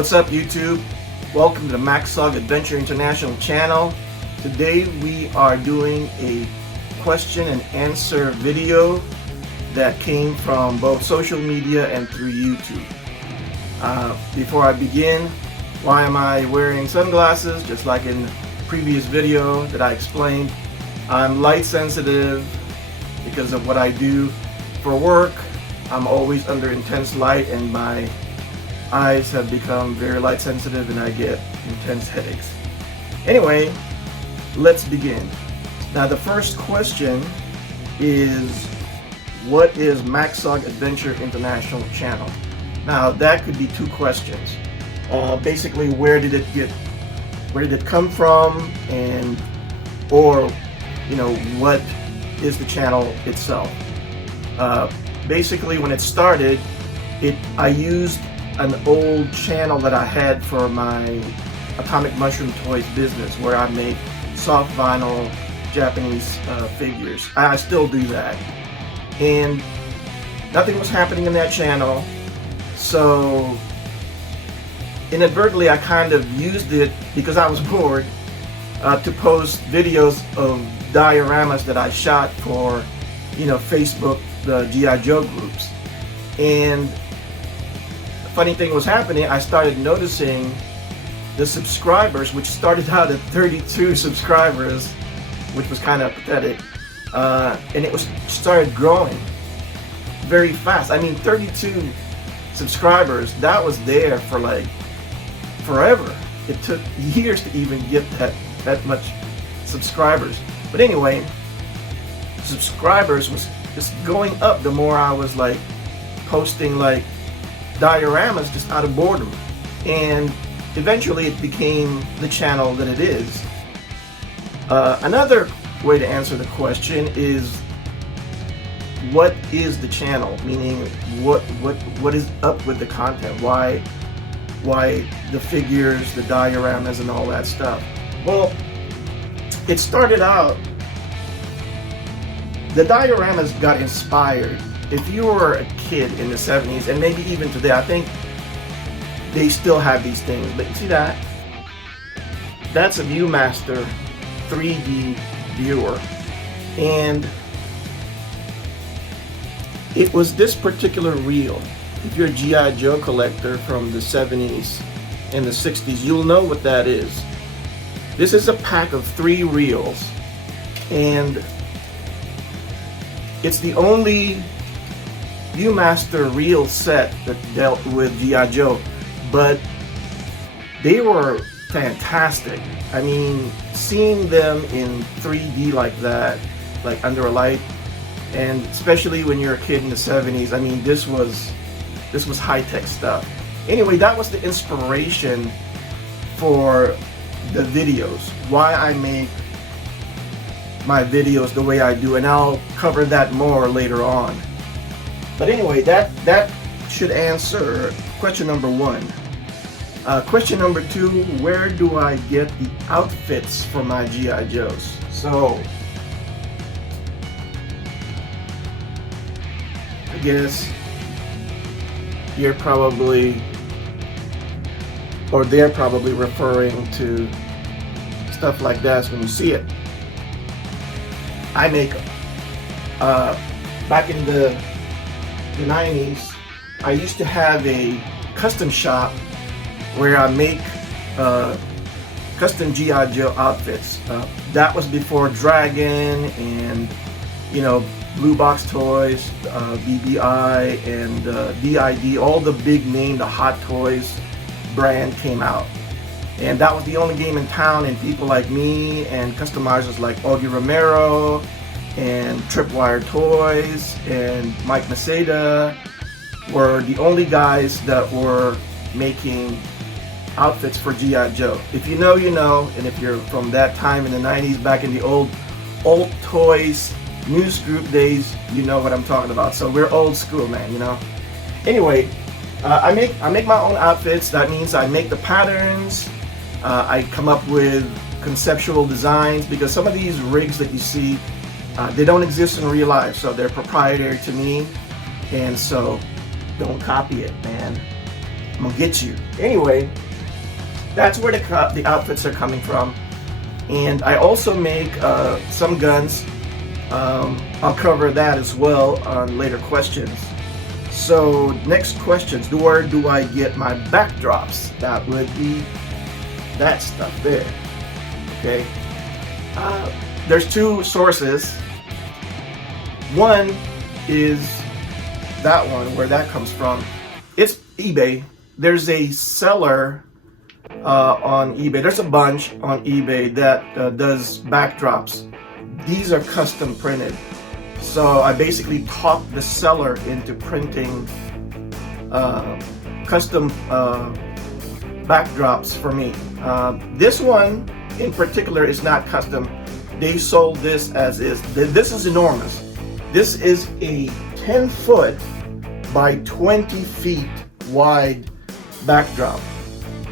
What's up, YouTube? Welcome to the SOG Adventure International channel. Today we are doing a question and answer video that came from both social media and through YouTube. Before I begin, why am I wearing sunglasses? Just like in the previous video that I explained, I'm light sensitive because of what I do for work. I'm always under intense light and my eyes have become very light sensitive and I get intense headaches. Anyway, let's begin. Now the first question is, what is SOG Adventure International channel? Now that could be two questions. Basically, where did it come from, and or what is the channel itself? Basically, when it started, I used an old channel that I had for my Atomic Mushroom Toys business, where I make soft vinyl Japanese figures. I still do that, and nothing was happening in that channel, so inadvertently I kind of used it because I was bored to post videos of dioramas that I shot for Facebook, the G.I. Joe groups. And the funny thing was happening, I started noticing the subscribers, which started out at 32 subscribers, which was kind of pathetic, and it started growing very fast. I mean, 32 subscribers, that was there for like forever. It took years to even get that much subscribers. But anyway, subscribers was just going up the more I was like posting like dioramas just out of boredom, and eventually it became the channel that it is. Another way to answer the question is, what is the channel? Meaning, what is up with the content? Why the figures, the dioramas, and all that stuff? Well, it started out, the dioramas got inspired. If you were a kid in the 70s, and maybe even today, I think they still have these things, but you see that? That's a Viewmaster 3D viewer. And it was this particular reel. If you're a G.I. Joe collector from the 70s and the 60s, you'll know what that is. This is a pack of 3 reels, and it's the only Viewmaster reel set that dealt with G.I. Joe, but they were fantastic. I mean, seeing them in 3D like that, like under a light, and especially when you're a kid in the 70s, I mean, this was high-tech stuff. Anyway, that was the inspiration for the videos, why I make my videos the way I do, and I'll cover that more later on. But anyway, that should answer question number 1. Question number 2, where do I get the outfits for my G.I. Joes? So, I guess you're probably, or they're probably referring to stuff like that when you see it. I make back in the 90s, I used to have a custom shop where I make custom G.I. Joe outfits. That was before Dragon and Blue Box Toys, BBI, and DID, all the big name, the Hot Toys brand came out. And that was the only game in town, and people like me and customizers like Augie Romero and Tripwire Toys and Mike Maceda were the only guys that were making outfits for G.I. Joe. If you know, you know, and if you're from that time in the 90s, back in the old Toys news group days, you know what I'm talking about. So we're old school, man, Anyway, I make my own outfits. That means I make the patterns. I come up with conceptual designs, because some of these rigs that you see, they don't exist in real life, so they're proprietary to me, and so don't copy it, man. I'm gonna get you. Anyway, that's where the outfits are coming from. And I also make some guns. I'll cover that as well on later questions. So next questions, where do I get my backdrops? That would be that stuff there. Okay. There's two sources. One is that one, where that comes from. It's eBay. There's a seller on eBay. There's a bunch on eBay that does backdrops. These are custom printed. So I basically talked the seller into printing custom backdrops for me. This one in particular is not custom. They sold this as is. This is enormous. This is a 10-foot by 20 feet wide backdrop.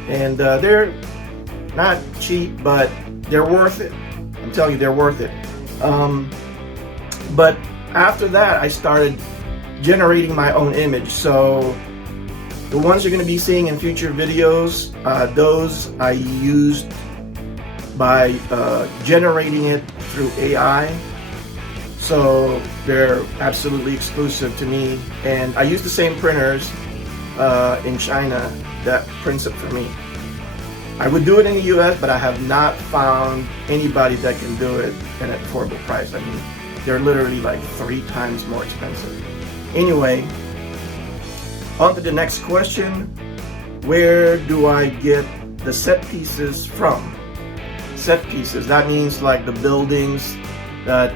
And they're not cheap, but they're worth it. I'm telling you, they're worth it. But after that, I started generating my own image. So the ones you're going to be seeing in future videos, those I used by generating it through AI. So they're absolutely exclusive to me. And I use the same printers in China that prints it for me. I would do it in the US, but I have not found anybody that can do it at an affordable price. I mean, they're literally like 3 times more expensive. Anyway, on to the next question. Where do I get the set pieces from? Set pieces, that means like the buildings that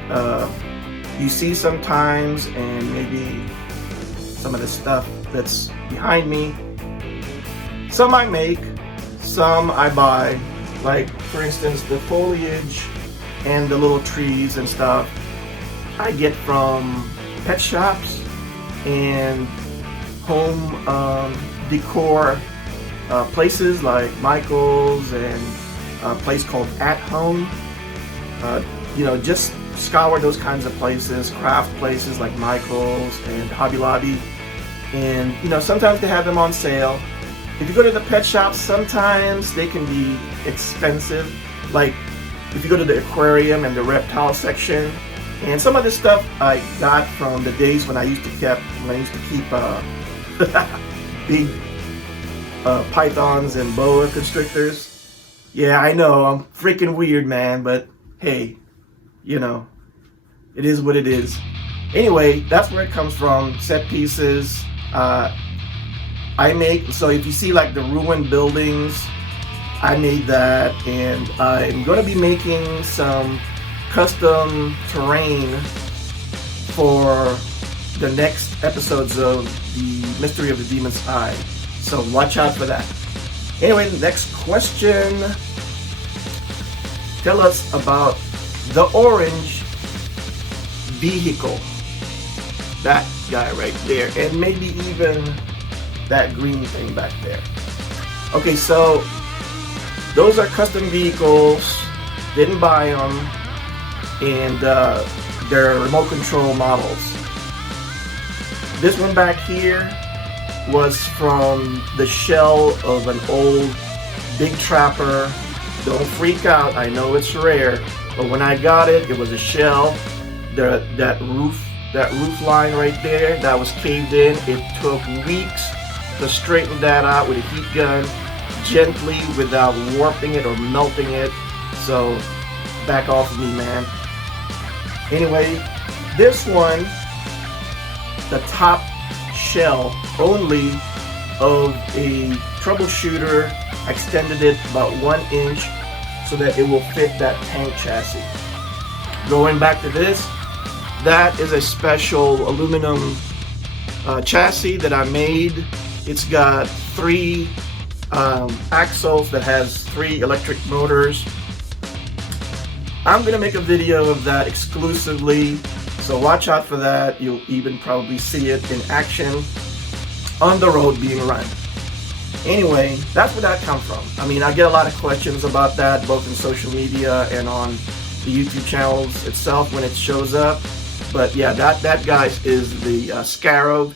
you see sometimes, and maybe some of the stuff that's behind me. Some I make, some I buy, like for instance the foliage and the little trees and stuff I get from pet shops and home decor places like Michael's and a place called At Home. You know, just scour those kinds of places, craft places like Michael's and Hobby Lobby. And you know, sometimes they have them on sale. If you go to the pet shops, sometimes they can be expensive. Like if you go to the aquarium and the reptile section, and some of this stuff I got from the days when I used to keep big pythons and boa constrictors. Yeah, I know, I'm freaking weird, man, but hey, you know, it is what it is. Anyway, that's where it comes from, set pieces. I make, so if you see like the ruined buildings, I made that, and I'm going to be making some custom terrain for the next episodes of the Mystery of the Demon's Eye. So watch out for that. Anyway, the next question. Tell us about the orange vehicle. That guy right there. And maybe even that green thing back there. Okay, so those are custom vehicles. Didn't buy them. And they're remote control models. This one back here was from the shell of an old big trapper. Don't freak out, I know it's rare, but when I got it, it was a shell. That roof line right there, that was caved in. It took weeks to straighten that out with a heat gun, gently, without warping it or melting it. So back off of me, man. Anyway, this one, the top shell only of a troubleshooter, extended it about 1 inch so that it will fit that tank chassis. Going back to this, that is a special aluminum chassis that I made. It's got 3 axles that has 3 electric motors. I'm gonna make a video of that exclusively, so watch out for that. You'll even probably see it in action on the road being run. Anyway, that's where that comes from. I mean, I get a lot of questions about that, both in social media and on the YouTube channels itself when it shows up. But yeah, that guy is the Scarab.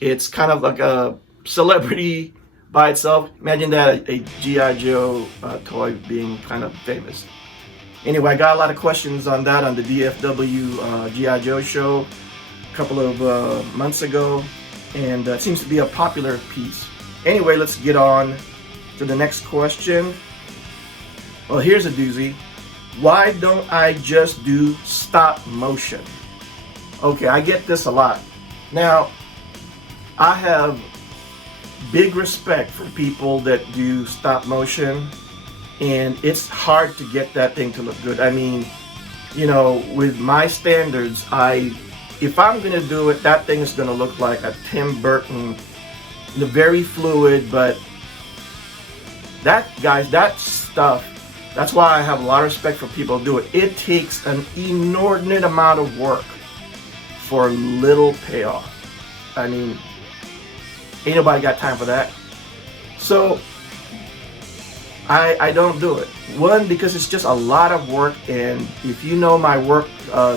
It's kind of like a celebrity by itself. Imagine that, a G.I. Joe toy being kind of famous. Anyway, I got a lot of questions on that on the DFW G.I. Joe show a couple of months ago, and it seems to be a popular piece. Anyway, let's get on to the next question. Well, here's a doozy. Why don't I just do stop motion? Okay, I get this a lot. Now, I have big respect for people that do stop motion, and it's hard to get that thing to look good. I mean, you know, with my standards, if I'm gonna do it, that thing is gonna look like a Tim Burton, very fluid. But that, guys, that stuff, that's why I have a lot of respect for people who do it. It takes an inordinate amount of work for little payoff. I mean, ain't nobody got time for that. So I don't do it. One, because it's just a lot of work, and if you know my work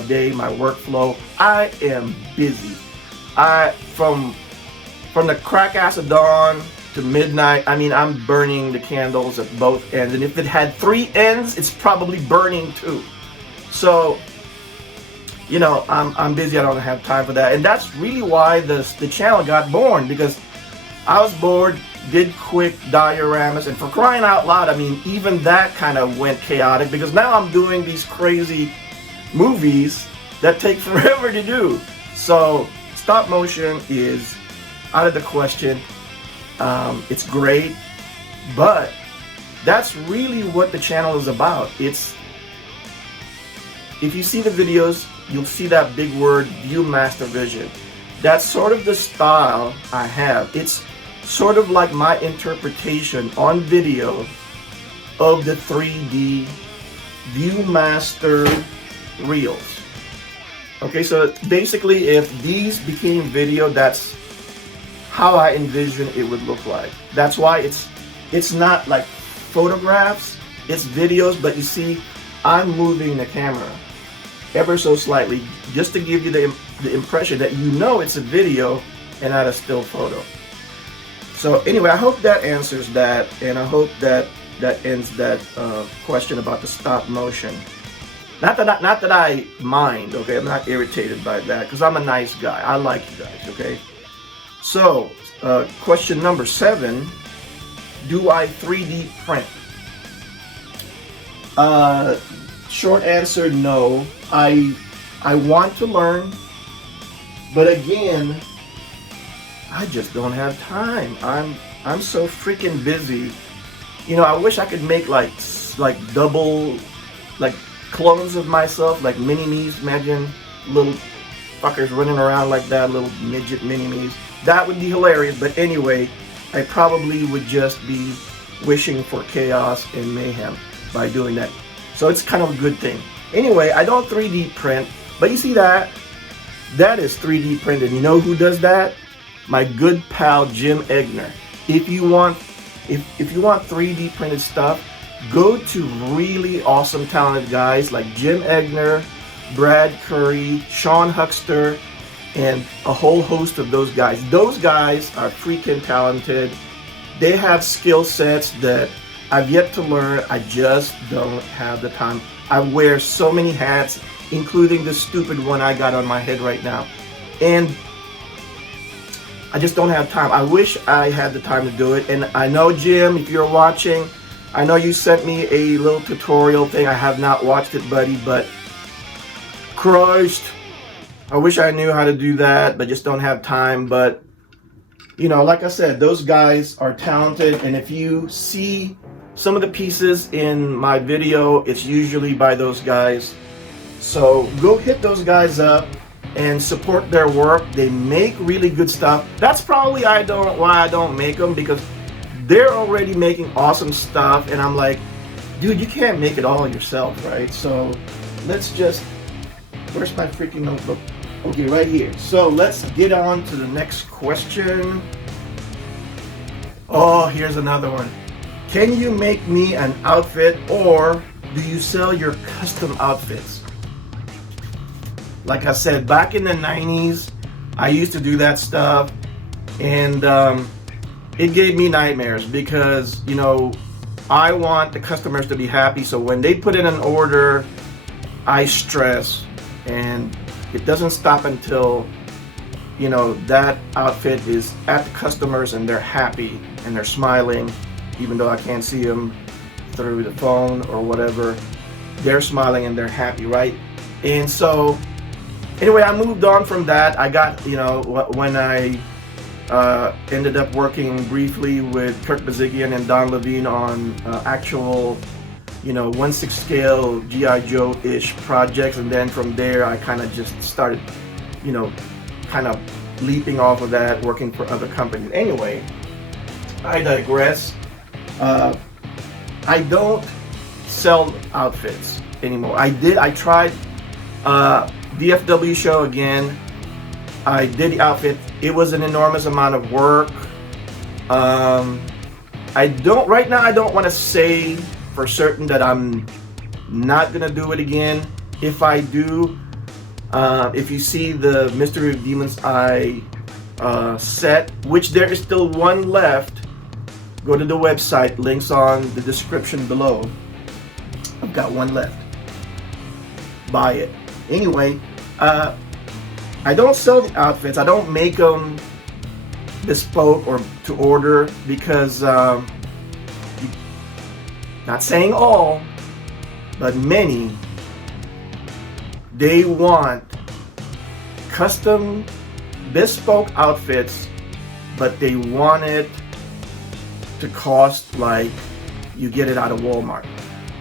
day, my workflow, I am busy. From the crack ass of dawn to midnight, I mean, I'm burning the candles at both ends, and if it had 3 ends, it's probably burning 2. So, you know, I'm busy. I don't have time for that, and that's really why the channel got born, because I was bored, did quick dioramas, and for crying out loud, I mean, even that kind of went chaotic, because now I'm doing these crazy movies that take forever to do. So stop motion is out of the question. It's great, but that's really what the channel is about. It's, if you see the videos, you'll see that big word, view master vision. That's sort of the style I have. It's sort of like my interpretation on video of the 3D Viewmaster reels. Okay, so basically, if these became video, that's how I envision it would look like. That's why it's not like photographs, it's videos, but you see, I'm moving the camera ever so slightly just to give you the impression that you know it's a video and not a still photo. So anyway, I hope that answers that, and I hope that ends that question about the stop motion. Not that I mind, okay? I'm not irritated by that, because I'm a nice guy. I like you guys, okay? So, question number 7, do I 3D print? Short answer, no. I want to learn, but again, I just don't have time. I'm so freaking busy. You know, I wish I could make like double, like clones of myself, like mini-me's. Imagine little fuckers running around like that, little midget mini-me's. That would be hilarious, but anyway, I probably would just be wishing for chaos and mayhem by doing that. So it's kind of a good thing. Anyway, I don't 3D print, but you see that? That is 3D printed. You know who does that? My good pal Jim Egner. If you want 3D printed stuff, go to really awesome talented guys like Jim Egner, Brad Curry, Sean Huckster, and a whole host of those guys. Those guys are freaking talented. They have skill sets that I've yet to learn. I just don't have the time. I wear so many hats, including the stupid one I got on my head right now. And I just don't have time. I wish I had the time to do it. And I know, Jim, if you're watching, I know you sent me a little tutorial thing. I have not watched it, buddy, but Christ, I wish I knew how to do that, but just don't have time. But, you know, like I said, those guys are talented. And if you see some of the pieces in my video, it's usually by those guys. So go hit those guys up and support their work. They make really good stuff. That's probably why I don't make them, because they're already making awesome stuff, and I'm like, dude, you can't make it all yourself, right? So let's just, where's my freaking notebook? Okay, right here. So let's get on to the next question. Oh, here's another one. Can you make me an outfit, or do you sell your custom outfits? Like I said, back in the 90s, I used to do that stuff, and it gave me nightmares because, you know, I want the customers to be happy. So when they put in an order, I stress, and it doesn't stop until, you know, that outfit is at the customers and they're happy and they're smiling, even though I can't see them through the phone or whatever. They're smiling and they're happy, right? And so anyway, I moved on from that. I got, you know, when I ended up working briefly with Kirk Bazigian and Don Levine on actual, you know, 1/6 scale G.I. Joe-ish projects, and then from there I kind of just started, you know, kind of leaping off of that, working for other companies. Anyway, I digress. I don't sell outfits anymore. I tried DFW show again. I did the outfit. It was an enormous amount of work. Right now I don't want to say for certain that I'm not gonna do it again. If I do, if you see the Mystery of Demon's Eye set, which there is still one left, go to the website, links on the description below. I've got one left. Buy it. Anyway, I don't sell the outfits. I don't make them bespoke or to order because, not saying all, but many, they want custom bespoke outfits, but they want it to cost like you get it out of Walmart.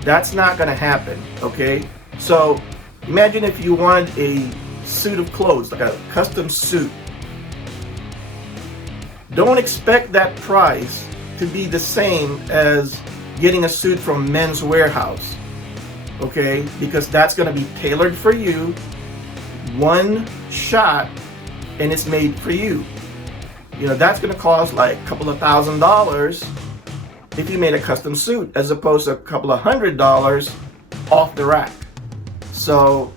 That's not gonna happen, okay? So imagine if you wanted a suit of clothes, like a custom suit. Don't expect that price to be the same as getting a suit from Men's Warehouse, okay? Because that's gonna be tailored for you, one shot, and it's made for you. You know, that's gonna cost like a couple of $1,000s if you made a custom suit, as opposed to a couple of $100s off the rack. So,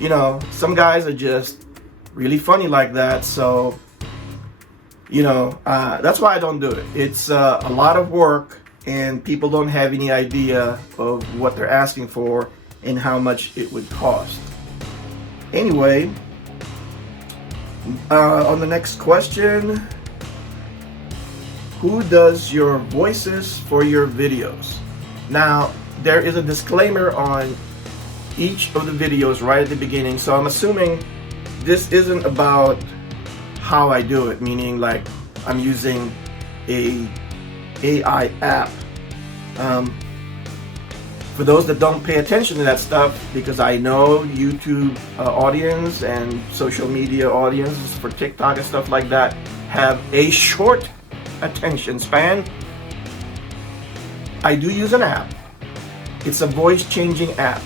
you know, some guys are just really funny like that. So, you know, that's why I don't do it. It's a lot of work, and people don't have any idea of what they're asking for and how much it would cost. Anyway, on the next question, who does your voices for your videos? Now, there is a disclaimer on each of the videos right at the beginning, so I'm assuming this isn't about how I do it, meaning like I'm using a AI app. For those that don't pay attention to that stuff, because I know YouTube audience and social media audiences for TikTok and stuff like that have a short attention span, I do use an app. It's a voice changing app.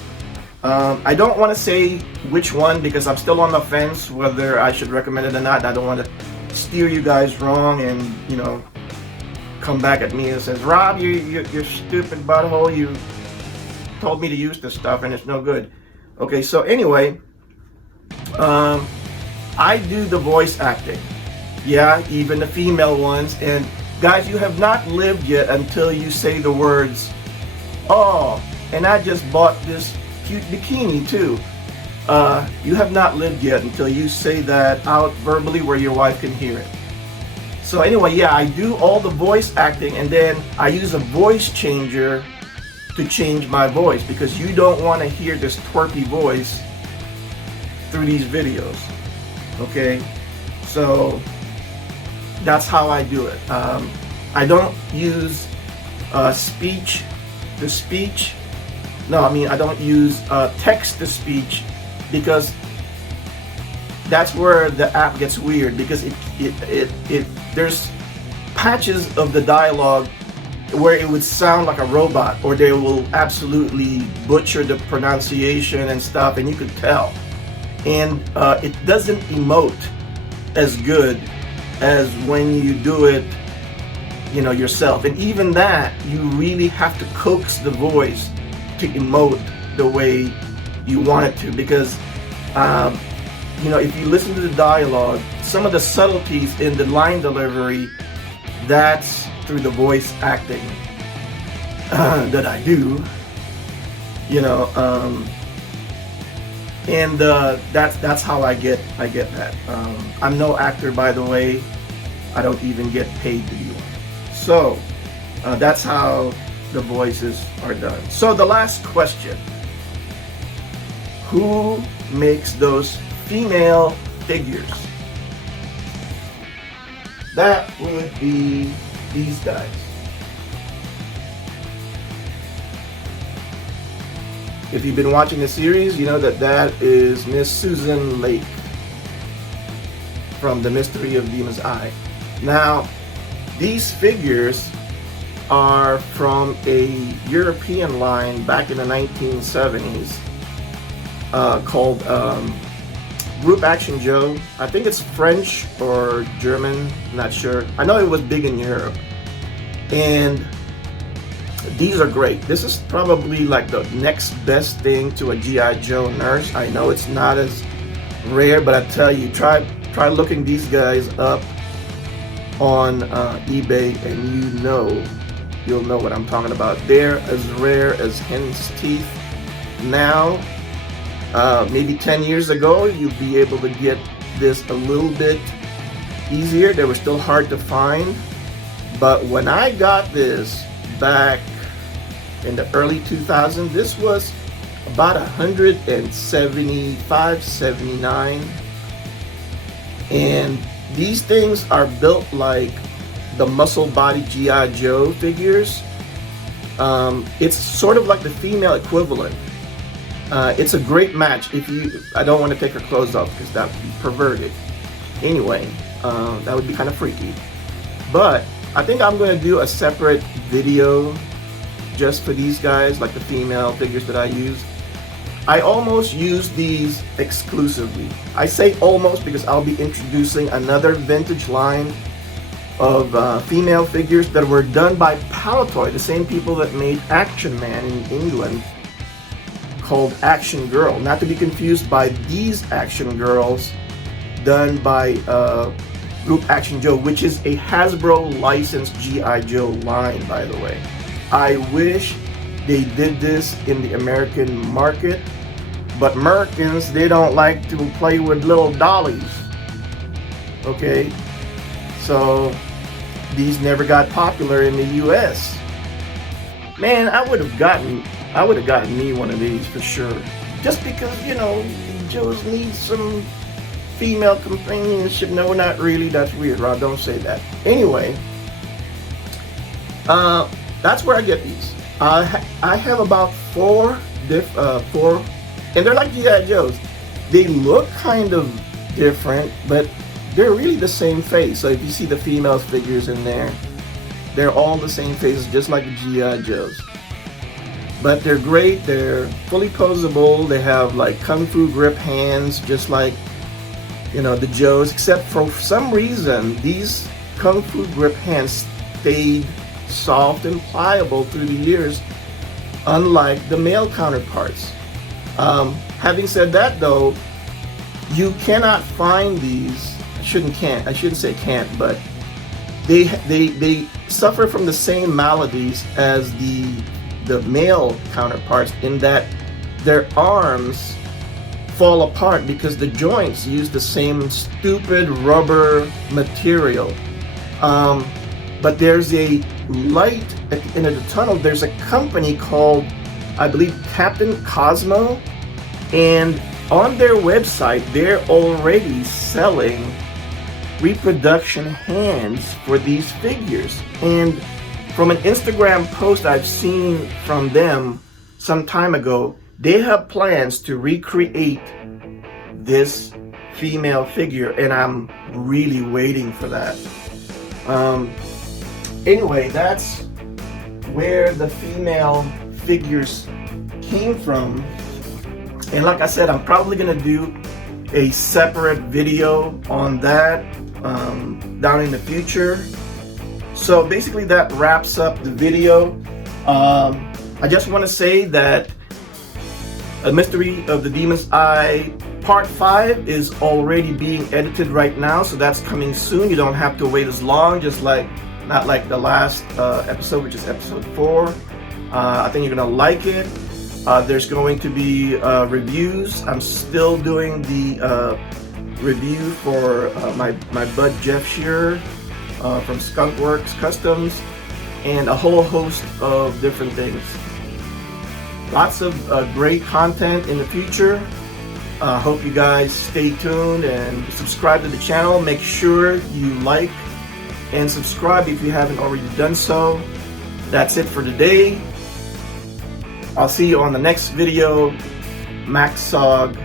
I don't want to say which one because I'm still on the fence whether I should recommend it or not. I don't want to steer you guys wrong and, you know, come back at me and says, Rob, you're stupid butthole, you told me to use this stuff and it's no good. Okay, so anyway, I do the voice acting. Yeah, even the female ones. And guys, you have not lived yet until you say the words, oh, and I just bought this cute bikini too. You have not lived yet until you say that out verbally where your wife can hear it. So anyway, yeah, I do all the voice acting, and then I use a voice changer to change my voice because you don't want to hear this twerpy voice through these videos. Okay, so that's how I do it. I don't use speech to speech. No, I mean I don't use text to speech because that's where the app gets weird, because it there's patches of the dialogue where it would sound like a robot, or they will absolutely butcher the pronunciation and stuff, and you could tell. And it doesn't emote as good as when you do it, you know, yourself. And even that, you really have to coax the voice to emote the way you want it to, because you know, if you listen to the dialogue, some of the subtleties in the line delivery that's through the voice acting that I do, you know, and that's how I get that. I'm no actor, by the way. I don't even get paid to be one. So that's how the voices are done. So the last question: who makes those female figures? That would be these guys. If you've been watching the series, you know that is Miss Susan Lake from The Mystery of Demon's Eye. Now, these figures are from a European line back in the 1970s called Group Action Joe. I think it's French or German, not sure. I know it was big in Europe. And these are great. This is probably like the next best thing to a G.I. Joe nurse. I know it's not as rare, but I tell you, try looking these guys up on eBay and you'll know what I'm talking about. They're as rare as hen's teeth now. Maybe 10 years ago, you'd be able to get this a little bit easier. They were still hard to find. But when I got this back in the early 2000s, this was about $175, $79. And these things are built like the muscle body G.I. Joe figures. It's sort of like the female equivalent. It's a great match. I don't want to take her clothes off because that would be perverted. Anyway, that would be kind of freaky. But I think I'm going to do a separate video just for these guys, like the female figures that I use. I almost use these exclusively. I say almost because I'll be introducing another vintage line of female figures that were done by Palitoy, the same people that made Action Man in England, called Action Girl. Not to be confused by these Action Girls done by Group Action Joe, which is a Hasbro licensed G.I. Joe line, by the way. I wish they did this in the American market, but Americans, they don't like to play with little dollies. Okay, so these never got popular in the US. Man, I would have gotten me one of these for sure. Just because, you know, Joes need some female companionship. No, not really. That's weird, Rob. Don't say that. Anyway, that's where I get these. I have about four, and they're like G.I. Joes. They look kind of different, but they're really the same face. So if you see the female figures in there, they're all the same faces, just like the G.I. Joes. But they're great. They're fully posable. They have like kung fu grip hands, just like, you know, the Joes, except for some reason these kung fu grip hands stayed soft and pliable through the years, unlike the male counterparts. Having said that, though, you cannot find these. I shouldn't say can't, but they suffer from the same maladies as the male counterparts, in that their arms fall apart because the joints use the same stupid rubber material. But there's a light at the end of the tunnel. There's a company called, I believe, Captain Cosmo, and on their website they're already selling reproduction hands for these figures. And from an Instagram post I've seen from them some time ago, they have plans to recreate this female figure, and I'm really waiting for that. Anyway, that's where the female figures came from. And like I said, I'm probably gonna do a separate video on that down in the future. So basically that wraps up the video. I just want to say that A Mystery of the Demon's Eye Part 5 is already being edited right now, so that's coming soon. You don't have to wait as long, just like not like the last episode, which is episode 4. I think you're gonna like it. There's going to be reviews. I'm still doing the review for my bud Jeff Shearer from Skunkworks Customs, and a whole host of different things. Lots of great content in the future. Hope you guys stay tuned and subscribe to the channel. Make sure you like and subscribe if you haven't already done so. That's it for today. I'll see you on the next video. Max SOG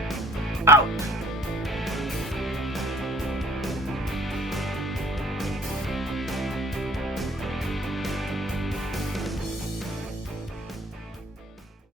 out.